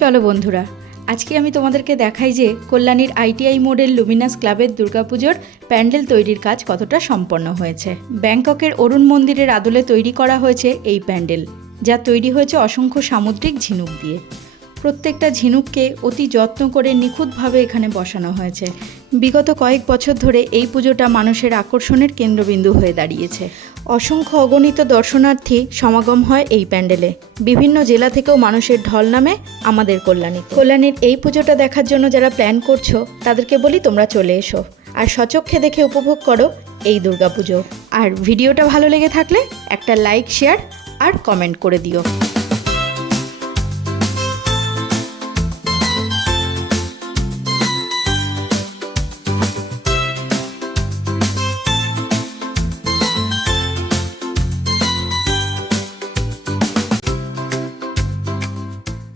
চলো বন্ধুরা, আজকে আমি তোমাদেরকে দেখাই যে কল্যাণীর আইটিআই মোডের লুমিনাস ক্লাবের দুর্গাপুজোর প্যান্ডেল তৈরির কাজ কতটা সম্পন্ন হয়েছে। ব্যাংককের অরুণ মন্দিরের আদলে তৈরি করা হয়েছে এই প্যান্ডেল, যা তৈরি হয়েছে অসংখ্য সামুদ্রিক ঝিনুক দিয়ে। প্রত্যেকটা ঝিনুককে অতি যত্ন করে নিখুঁতভাবে এখানে বসানো হয়েছে। বিগত কয়েক বছর ধরে এই পুজোটা মানুষের আকর্ষণের কেন্দ্রবিন্দু হয়ে দাঁড়িয়েছে। অসংখ্য অগণিত দর্শনার্থী সমাগম হয় এই প্যান্ডেলে। বিভিন্ন জেলা থেকেও মানুষের ঢল নামে আমাদের কল্যাণীর এই পুজোটা দেখার জন্য যারা প্ল্যান করছো তাদেরকে বলি তোমরা চলে এসো আর স্বচক্ষে দেখে উপভোগ করো এই দুর্গাপুজো। আর ভিডিওটা ভালো লেগে থাকলে একটা লাইক, শেয়ার আর কমেন্ট করে দিও।